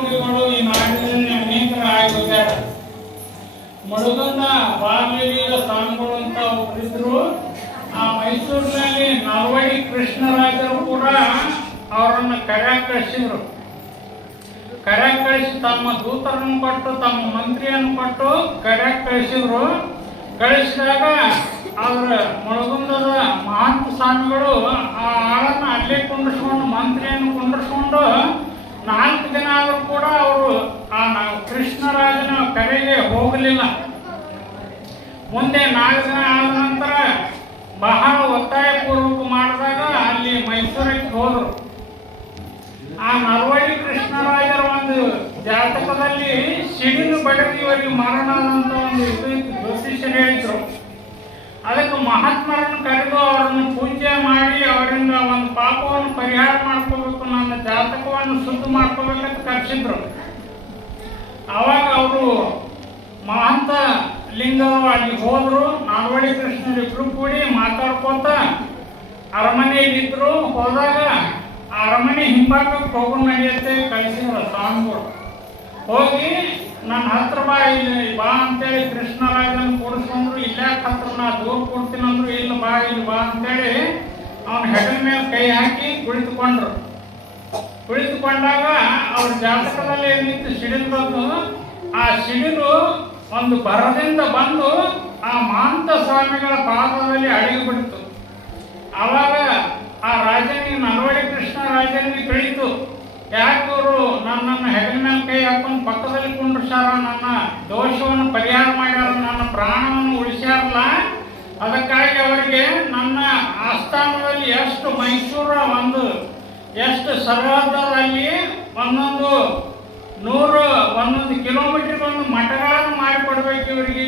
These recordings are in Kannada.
ಶಿವಯೋಗಿಗಳು ಈ ನಾಡಿನಲ್ಲಿ ಅನೇಕರು ಆಗೋಗ್ಯಾರ. ಮಡುಗಂದ ಬಾಲಲೀಲ ಸ್ವಾಮಿಗಳು ಅಂತ ಒಬ್ಬರಿದ್ರು. ಆ ಮೈಸೂರಿನಲ್ಲಿ ನಲ್ವಡಿ ಕೃಷ್ಣರಾಜರು ಕೂಡ ಅವರನ್ನು ಕರೆಯಾಗಿ ಕಳಿಸಿದ್ರು. ಕರೆಯಾಗಿ ಕಳಿಸಿ ತಮ್ಮ ದೂತರನ್ನು ಕೊಟ್ಟು ತಮ್ಮ ಮಂತ್ರಿಯನ್ನು ಕೊಟ್ಟು ಕರೆಯಾಗಿ ಕಳಿಸಿದ್ರು. ಕಳಿಸಿದಾಗ ಅವರ ಮುಳುಗುಂದದ ಮಹಾಂತ ಸ್ವಾಮಿಗಳು ಆ ಆಳನ್ನು ಅಲ್ಲೇ ಕುಂಡಿಸ್ಕೊಂಡು ಮಂತ್ರಿಯನ್ನು ಕುಂಡಿಸ್ಕೊಂಡು 4 ದಿನ ಆದರೂ ಕೂಡ ಅವರು ಆ ಕೃಷ್ಣರಾಜನ ಕರೆಗೆ ಹೋಗಲಿಲ್ಲ. ಮುಂದೆ 4 ದಿನ ಆದ ನಂತರ ಬಹಳ ಒತ್ತಾಯಪೂರ್ವಕ ಮಾಡಿದಾಗ ಅಲ್ಲಿ ಮೈಸೂರಿಗೆ ಹೋದರು. ಆ ನಲ್ವಡಿ ಕೃಷ್ಣರಾಜರ ಒಂದು ಜಾತಕದಲ್ಲಿ ಸಿಡಿಲು ಬಡಿದು ಇವರಿಗೆ ಮರಣ ಅಂತ ಒಂದು ಜ್ಯೋತಿಷ್ಯರು ಹೇಳಿದ್ರು. ಅದಕ್ಕೆ ಮಹಾತ್ಮರನ್ನು ಕರೆದು ಅವರನ್ನು ಪೂಜೆ ಮಾಡಿ ಅವರಿಂದ ಒಂದು ಪಾಪವನ್ನು ಪರಿಹಾರ ಮಾಡ್ಕೋಬೇಕು, ನನ್ನ ಜಾತಕವನ್ನು ಶುದ್ಧ ಮಾಡ್ಕೋಬೇಕಂತ ಕರೆಸಿದ್ರು. ಆವಾಗ ಅವರು ಮಹಂತ ಲಿಂಗರು ಅಲ್ಲಿ ಹೋದ್ರು. ನಾಲ್ವಡಿ ಕೃಷ್ಣರು ಇಬ್ರು ಕೂಡಿ ಮಾತಾಡ್ಕೋತ ಅರಮನೆಯಲ್ಲಿದ್ರು. ಹೋದಾಗ ಆ ಅರಮನೆ ಹಿಂಭಾಗಕ್ಕೆ ಹೋಗೋಣ ನಡೆಯುತ್ತೆ ಕಳಿಸಿದ್ರು ಸ್ವಾಮಿಗಳು. ಹೋಗಿ ನನ್ನ ಹತ್ರ ಬಾ, ಇಲ್ಲಿ ಬಾ ಅಂತೇಳಿ ಕೃಷ್ಣರಾಜನ ಕೂಡಿಸ್ಕೊಂಡ್ರು. ಇಲ್ಲಾಕ ಹತ್ರ ನಾ ದೂರ ಕೊಡ್ತೀನಿ ಅಂದ್ರು. ಇಲ್ಲಿ ಬಾ ಅಂತೇಳಿ ಅವನ ಹೆಗಲ ಮೇಲೆ ಕೈ ಹಾಕಿ ಕುಳಿತುಕೊಂಡ್ರು. ಕುಳಿತುಕೊಂಡಾಗ ಅವ್ರ ಜಾತಕದಲ್ಲಿ ಏನಿತ್ತು ಸಿಡಿಲು ಬಂದು, ಆ ಸಿಡಿಲು ಒಂದು ಬರದಿಂದ ಬಂದು ಆ ಮಹಾಂತ ಸ್ವಾಮಿಗಳ ಪಾದದಲ್ಲಿ ಅಡಗಿಬಿಡ್ತು. ಆವಾಗ ಆ ರಾಜನಿಗೆ ನಲ್ವಡಿ ಕೃಷ್ಣ ರಾಜನಿಗೆ ತಿಳಿತು, ಯಾಕವರು ನನ್ನನ್ನು ಹೆಗಲ ಮೇಲೆ ಕೈ ಹಾಕೊಂಡು ಪಕ್ಕದಲ್ಲಿ ಕುಂಡ್ರಿಸ್ಯಾರ, ನನ್ನ ದೋಷವನ್ನು ಪರಿಹಾರ ಮಾಡ್ಯಾರ, ನನ್ನ ಪ್ರಾಣವನ್ನು ಉಳಿಸ್ಯಾರಲ್ಲ. ಅದಕ್ಕಾಗಿ ಅವರಿಗೆ ನನ್ನ ಆಸ್ಥಾನದಲ್ಲಿ ಎಷ್ಟು ಮೈಸೂರ ಎಷ್ಟು ಸರ್ವದಲ್ಲಿ ಒಂದೊಂದು 100 ಕಿಲೋಮೀಟರ್ಗೆ ಒಂದು ಮಠಗಳನ್ನು ಮಾಡಿಕೊಡ್ಬೇಕು ಇವರಿಗೆ.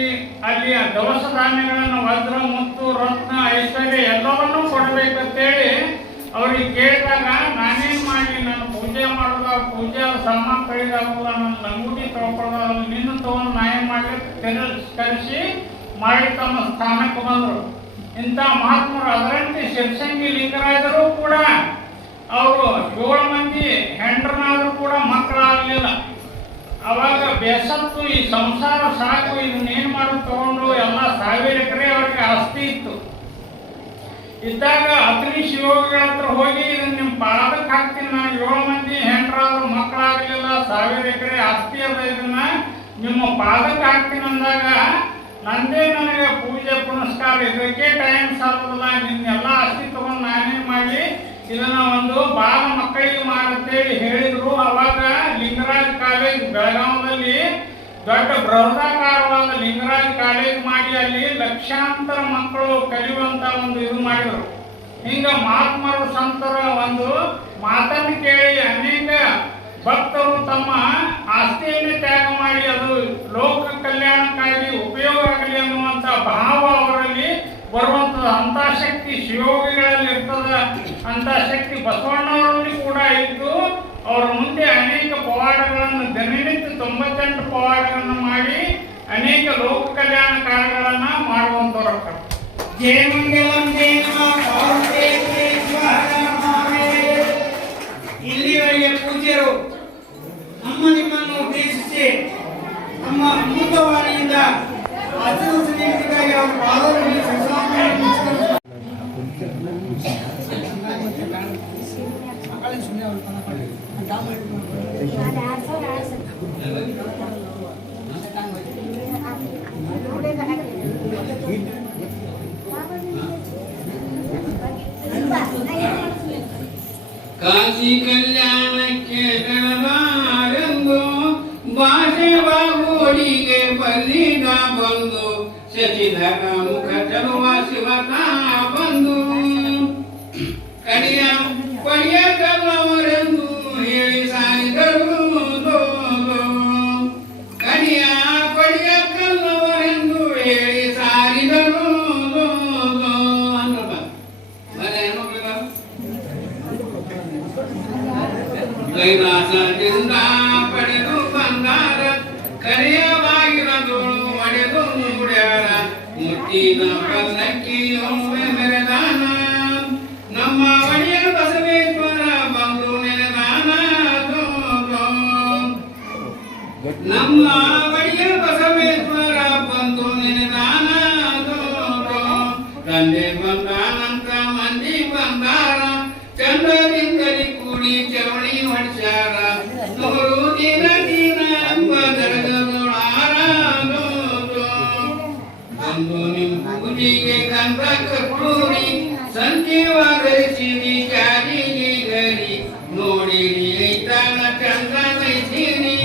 ಅಲ್ಲಿ ದವಸ ಧಾನ್ಯಗಳನ್ನು ವಜ್ರ ಮುತ್ತು ರತ್ನ ಐಶ್ವರ್ಯ ಎಲ್ಲವನ್ನೂ ಕೊಡಬೇಕಂತೇಳಿ ಅವ್ರಿಗೆ ಕೇಳಿದಾಗ, ನಾನೇನು ಮಾಡಿ ನನ್ನ ಪೂಜೆ ಮಾಡೋದಾಗ ಪೂಜೆ ಸಾಮಾನು ಕಳಿದಾಗಲ್ಲ, ನನ್ನ ಲಂಗುಟಿ ತೊಳ್ಕೊಳ್ಳೋದಾಗ ನಿನ್ನ ತಗೊಂಡು ನಾ ಏನು ಮಾಡಲಿಕ್ಕೆ ತಿರಸ್ಕರಿಸಿ ಮಾಡಿ ತಮ್ಮ ಸ್ಥಾನಕ್ಕೆ ಬಂದರು. ಇಂಥ ಮಹಾತ್ಮರು ಅದರಂತೆ ಶಿವಸಂಗಿ ಲಿಂಗರಾಜರು ಕೂಡ ಅವರು 7 ಮಂದಿ ಹೆಂಡ್ರನಾದರೂ ಕೂಡ ಮಕ್ಕಳಾಗಲಿಲ್ಲ. ಅವಾಗ ಬೇಸತ್ತು ಈ ಸಂಸಾರ ಸಾಕು, ಇದನ್ನೇನು ಮಾಡೋದು ತಗೊಂಡು ಎಲ್ಲ 1000 ಎಕರೆ ಅವರಿಗೆ ಆಸ್ತಿ ಇತ್ತು. ಇದ್ದಾಗ ಅಗ್ನಿ ಶಿವಯೋಗಿಗಳ ಹತ್ರ ಹೋಗಿ ಇದನ್ನ ನಿಮ್ಮ ಪಾದಕ್ಕೆ ಹಾಕ್ತೀನಿ, ನಾನು 7 ಮಂದಿ ಹೆಂಡ್ರಾದ್ರು ಮಕ್ಕಳಾಗಲಿಲ್ಲ, 1000 ಎಕರೆ ಆಸ್ತಿ ಅದ, ಇದನ್ನ ನಿಮ್ಮ ಪಾದಕ್ಕೆ ಹಾಕ್ತೀನಿ ಅಂದಾಗ, ನಂದೇ ನನಗೆ ಪೂಜೆ ಪುನಸ್ಕಾರ ಇದಕ್ಕೆ ಟೈಮ್ ಸಾಲೋದಿಲ್ಲ, ನಿನ್ನೆಲ್ಲ ಆಸ್ತಿ ತಗೊಂಡು ನಾನೇನು ಮಾಡಲಿ, ಇದನ್ನ ಒಂದು ಬಾಲ ಮಕ್ಕಳಿಗೆ ಮಾಡಂತೇಳಿ ಹೇಳಿದ್ರು. ಅವಾಗ ಲಿಂಗರಾಜ್ ಕಾಲೇಜ್ ಬೆಳಗಾವದಲ್ಲಿ ದೊಡ್ಡ ಬೃಹದಾಕಾರವಾದ ಲಿಂಗರಾಜ್ ಕಾಲೇಜ್ ಮಾಡಿ ಅಲ್ಲಿ ಲಕ್ಷಾಂತರ ಮಕ್ಕಳು ಕಲಿಯುವಂತ ಒಂದು ಇದು ಮಾಡಿದರು. ಹಿಂಗ ಮಹಾತ್ಮರು ಸಂತರ ಒಂದು ಮಾತನ್ನು ಕೇಳಿ ಅನೇಕ ಭಕ್ತರು ತಮ್ಮ ಆಸ್ತಿಯನ್ನೇ ತ್ಯಾಗ ಮಾಡಿ ಅದು ಲೋಕ ಕಲ್ಯಾಣಕ್ಕಾಗಿ ಉಪಯೋಗ ಆಗಲಿ ಅನ್ನುವಂಥ ಭಾವ ಅವರಲ್ಲಿ ಬರುವಂಥದ್ದು. ಅಂಥ ಶಕ್ತಿ ಶಿವಯೋಗಿಗಳಲ್ಲಿ ಇರ್ತದ, ಅಂಥ ಶಕ್ತಿ ಬಸವಣ್ಣವರಲ್ಲಿ ಕೂಡ ಇದ್ದು ಅವರ ಮುಂದೆ ಅನೇಕ ಪವಾಡಗಳನ್ನು ದಿನನಿತ್ಯ 98 ಪವಾಡಗಳನ್ನು ಮಾಡಿ ಅನೇಕ ಲೋಕ ಕಲ್ಯಾಣ ಕಾರ್ಯಗಳನ್ನ ಮಾಡುವಂತವ್ರು. ಇಲ್ಲಿವರೆಗೆ ಪೂಜ್ಯರು ನಿಮ್ಮನ್ನು ಉದ್ದೇಶಿಸಿ ನಮ್ಮ ಅಮೃತವಾಣಿಯಿಂದ ಆಚರಿಸಲಿಕ್ಕಾಗಿ ಅವರ ಪಾದದಲ್ಲಿ ಕಾಶಿ ಕಲ್ಯಾಣಕ್ಕೆ ಬೆಳಗಾರಂದು ಭಾಷೆ ಬಾಗೋಡಿಗೆ ಬಲ್ಲಿದ ಬಂದು ಶಶಿಧರ ಮುಖ ಚಲುವ ಶಿವತ ಬಂದು ಕಡಿಯ ಕೊಡಿಯ ಕಲ್ಲವರೆಂದು ಹೇಳಿ ಸಾರಿದರು. ಕಡಿಯ ಕೊಡಿಯ ಕಲ್ಲವರೆಂದು ಹೇಳಿ ಸಾರಿದರು. ಕೈಲಾಸದಿಂದ ಪಡೆದು ಬಂಗಾರ ಕರೆಯವಾಗಿರದು ಒಡೆದು ಮೂಡ್ಯಾರ ಮುಟ್ಟಿದ ಪಲ್ಲಕ್ಕಿಯೊಮ್ಮೆ ಮೆರೆದಾನ ನಮ್ಮ ಒಡೆಯ ಬಸವೇಶ್ವರ ಬಂದು ನೆನೆದಾನ. ಚಂದ್ರನಿಂದಲಿ ಕೂಡಿ ಚವಳಿ ಹೊಡ್ಸ್ಯಾರ ನೂರು ದಿನ ದಿನ ಎಂಬ ದರಗದೊಳಾರಾನು ಬಂದು ನಿಮ್ಮ ಪೂಜೆಗೆ ಗಂಧ ಕರ್ತೂರಿ ಸಂಜೀವ ಧರಿಸಿರಿ ಜಾರಿಗೆ ಗರಿ ನೋಡಿರಿ ಐತಾನ ಚಂದ್ರ ನೈಸಿರಿ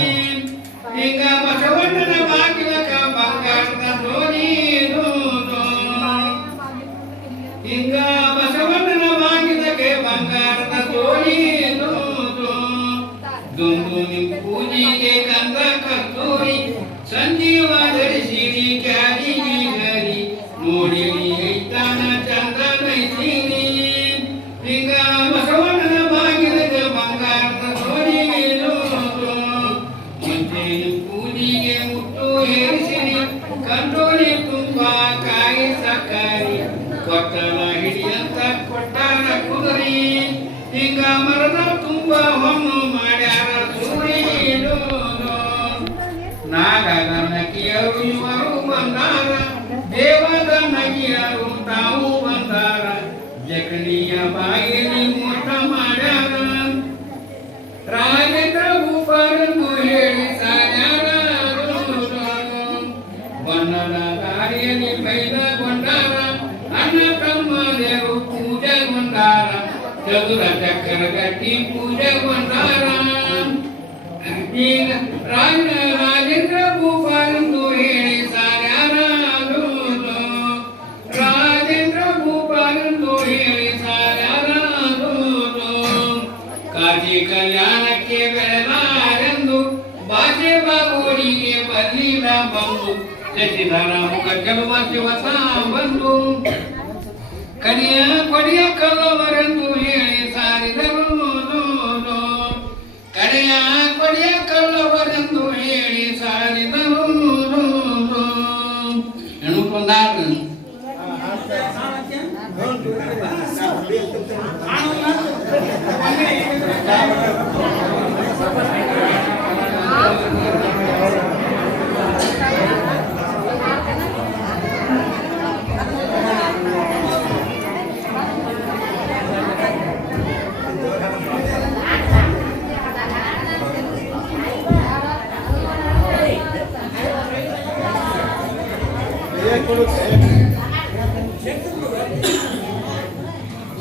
ಈಗ ಬಸವಣ್ಣನ ಬಾಗಿಲಕ ಬಂಗಾರದ ದೋಣಿದು ಈಗ ಬಸವಣ್ಣನ ಬಾಗಿಲಕ್ಕೆ ಬಂಗಾರದ ದೋಣಿದು ದುಂದು ನಿಮ್ಮ ಪೂಜೆಗೆ ಗಂಧ ಕರ್ತೂರಿ ಸಂಜೀವ ಧರಿಸಿರಿ ಜಾರಿಗೆ ಗರಿ ನೋಡಿರಿ ಐತಾನ ಚಂದ್ರ ನೈಸಿರಿ ಈಗ ಬಸವಣ್ಣನ ಬಾಗಿಲಕ್ಕೆ ಬಂಗಾರದ ದೋಣಿದು ಮುಂಚೆ ಪೂಜೆಗೆ ಮುಟ್ಟು ಏರಿಸಿರಿ ಕಂಡೋರಿ ತುಂಬಾ ಕಾಯಿ ಸಕಾರಿ ಕೊಟ್ಟಲ ಹಿಡಿಯಂತ ಕೊಟ್ಟಾರ ಕುದುರಿ ಈಗ ಮರದ ತುಂಬ ಹೊನ್ನು ಮಾಡ್ಯಾರ ಸೂರಿದು ನಾಗದ ನಗಿಯರು ಇವರು ಬಂದಾರ ದೇವದ ನಗಿಯರು ತಾವು ಬಂದಾರ ಜಕಣಿಯ ಬಾಗಿಲಿ ಮೋಟ ಮಾಡ್ಯಾರ ರಾಜೇಂದ್ರ ಭೂಪಾಲನ್ನು ಹೇಳಿ ಸಾರ್ಯಾರ ಬಣ್ಣದ ದಾರಿಯಲ್ಲಿ ಬೈದಗೊಂಡಾರ ಅಣ್ಣ ತಮ್ಮದೇರು ಪೂಜೆಗೊಂಡಾರ ಚದುರ ಚಕ್ರ ಗಟ್ಟಿ ಪೂಜೆಗೊಂಡಾರ ಈಗ ರಾಜೇಂದ್ರ ಭೂಪಾಲನ್ನು ಹೇಳಿ ಸಾರ್ಯಾರ ರಾಜೇಂದ್ರ ಭೂಪಾಲನ್ನು ಹೇಳಿ ಸಾರ್ಯಾರ ಕಾಜಿ ಕಲ್ಯಾಣಕ್ಕೆ ಬೆಳೆದಾರೆಂದು ಬಾಜೆ ಬಾಗೋಡಿಗೆ ಬಲ್ಲಿದ ಬಂದು ಶಶಿಧರ ಮುಖ ಚೆಲುವ ಶಿವಸ ಬಂದು ಕಡಿಯ ಕೊಡಿಯ ಕಲ್ಲವರೆಂದು ಹೇಳಿ ಸಾರಿದರು ಕಡೆಯ ಕೊಡಿಯ ಕಲ್ಲವರೆಂದು ಹೇಳಿ ಸಾರಿದರು ಎನ್ನುಕೊಂಡಾರ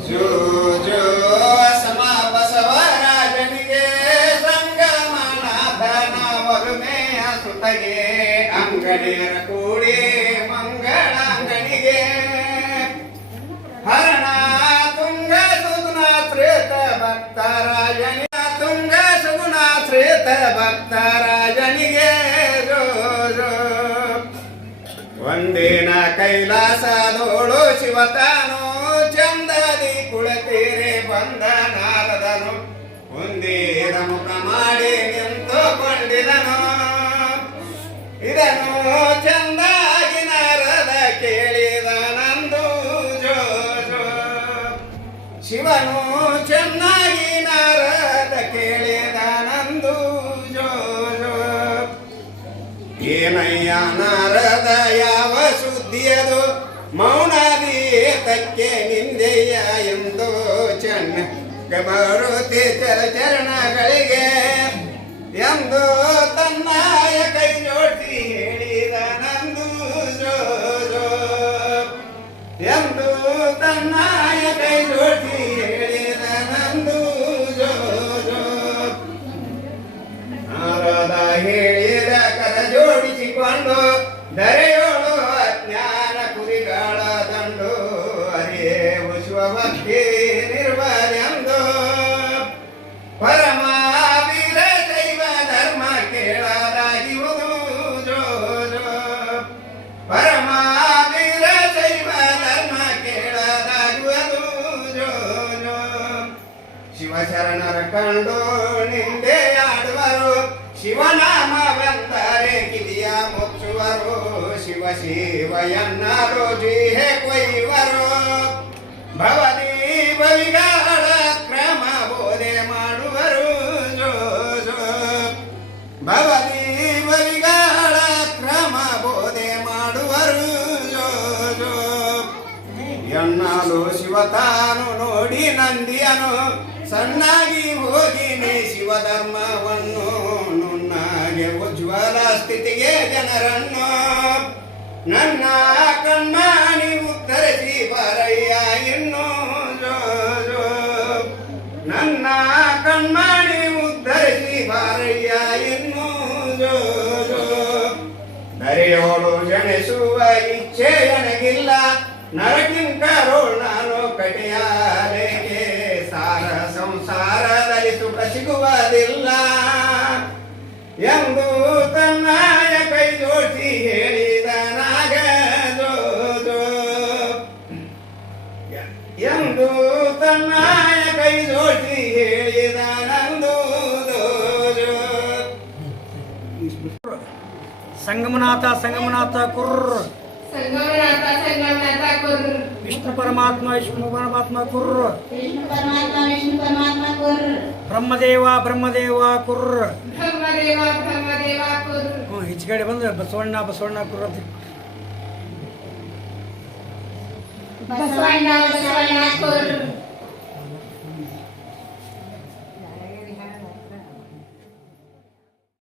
ಜೋ ಜೋ ಸಮ ಬಸವರಾಜನಿಗೆ ಸಂಗಮನಾಥನ ಒಲುಮೆಯ ಸುತಗೆ ಅಂಗಡಿಯರ ಕೂಡಿ ಮಂಗಳಾಂಗಣಿಗೆ ಹರಣ ತುಂಗ ಸುಗುಣ ಶ್ರೇತ ಭಕ್ತರಾಜನಿ ತುಂಗ ಸುಗುಣ ಶ್ರೇತ ಭಕ್ತರಾಜನಿಗೆ ಜೋ ಜೋ ಒಂದಿನ ಕೈಲಾಸದೋಳು ಶಿವತಾನು ಚಂದದಿ ಕುಳತೀರೆ ಬಂದ ನಾರದನು ಒಂದಿನ ಮುಖ ಮಾಡಿ ನಿಂತುಕೊಂಡಿದನು ಇದನ್ನು ಚಂದಾಗಿ ನಾರದ ಕೇಳಿದನಂದು ಜೋ ಜೋ ಶಿವನು ಚೆನ್ನಾಗಿ ನಾರದ ಕೇಳಿದನಂದು ಜೋ ಜೋ ಏನಯ್ಯ ನಾರದ ಯಾವ ಸುದ್ದಿಯದು ಮೌನಾದಿ ತಕ್ಕೆ ನಿಂದೆಯ ಎಂದು ಚೆನ್ನ ಬರುತ್ತಿ ಚರಣಗಳಿಗೆ ಎಂದು ತನ್ನಾಯ ಕೈ ಜೋಡಿಸಿ ಹೇಳಿದನಂದು ಜೋ ಜೋ ಎಂದು ತನ್ನಾಯ ಕೈ ಜೋಡಿಸಿ ಹೇಳಿದನಂದು ಜೋ ಜೋ ನಾರದ ಹೇಳಿದ ಕರ ಜೋಡಿಸಿಕೊಂಡು ದರೆಯೋಳು ಅಜ್ಞಾನ ಕುರಿಗಳ ದಂಡು ಹರಿಯೇ ವಿಶ್ವಭಕ್ತಿ ನಿರ್ವರೆಂದು ಪರಮಾವೀರ ಶೈವ ಧರ್ಮ ಕೇಳಲಾಗಿರುವುದು ಜೋ ಜೋ ಪರಮಾವೀರ ಶೈವ ಧರ್ಮ ಕೇಳಲಾಗುವುದು ಜೋ ಜೋ ಶಿವಶರಣರ ಕಂಡು ನಿಂದೆಯಾಡುವರು ಶಿವನಾಮವೆಂದರೆ ಕಿವಿಯ ಮುಚ್ಚುವರು ಶಿವ ಶಿವ ಎನ್ನಲು ಜಿಹೆ ಕೊಯ್ಯುವರು ಭವದೀಪವಿಗಳ ಕ್ರಮ ಬೋಧೆ ಮಾಡುವರು ಜೋ ಜೋ ಭವದೀಪವಿಗಳ ಕ್ರಮ ಬೋಧೆ ಮಾಡುವರು ಜೋ ಜೋ ಎನ್ನಲು ಶಿವ ತಾನು ನೋಡಿ ನಂದಿಯನು ಸಣ್ಣಾಗಿ ಹೋಗಿನಿ ಶಿವಧರ್ಮವನ್ನು ನುಣ್ಣಾಗೆ ಉಜ್ವಲ ಸ್ಥಿತಿಗೆ ಜನರನ್ನು ನನ್ನ ಕಣ್ಣಾಣಿ ಉತ್ತರಿಸಿ ಬರಯ್ಯ ಇನ್ನು ಜೋ ಜೋ ನನ್ನ ಕಣ್ಮಾಣಿ ಉದ್ಧರಿಸಿ ಬಾರಯ್ಯ ಇನ್ನು ಜೋ ಜೋ ದರೆಯೋಳು ಜನಿಸುವ ಇಚ್ಛೆ ನನಗಿಲ್ಲ ನರಕಿಂಕರೋಳು ನಾನು ಕಡೆಯಾರೆಗೆ ಸಾರ ಸಂಸಾರದಲ್ಲಿ ಸುಖ ಸಿಗುವುದಿಲ್ಲ ಎಂದು ತನ್ನಾಯ ಕೈ ಜೋಡಿಸಿ ಹೇಳಿದ ನಾಗ ಜೋ ಜೋ ಎಂದು ತನ್ನಾಯ ಕೈ ಜೋಡಿಸಿ ಹೇಳಿದ ನಂದು ಜೋ ಜೋ ಸಂಗಮನಾಥ ಸಂಗಮನಾಥ ಕುರ್ರ ಸಂಗಮನಾಥ ಸಂಗಮನಾಥ ಕುರ್ರ ವಿಷ್ಣು ಪರಮಾತ್ಮ ಕುರ್ರ ವಿಷ್ಣು ಪರಮಾತ್ಮ ಕುರ್ರ ಬ್ರಹ್ಮದೇವ ಬ್ರಹ್ಮದೇವ ಕುರ್ರ ಬ್ರಹ್ಮದೇವ ಕುರ್ರ ಹೆಚ್ಚುಗಡೆ ಬಂದ್ರೆ ಬಸವಣ್ಣ ಕುರ್ರ ಅಂತ. ಬಸವಣ್ಣ ಕುರ್ರ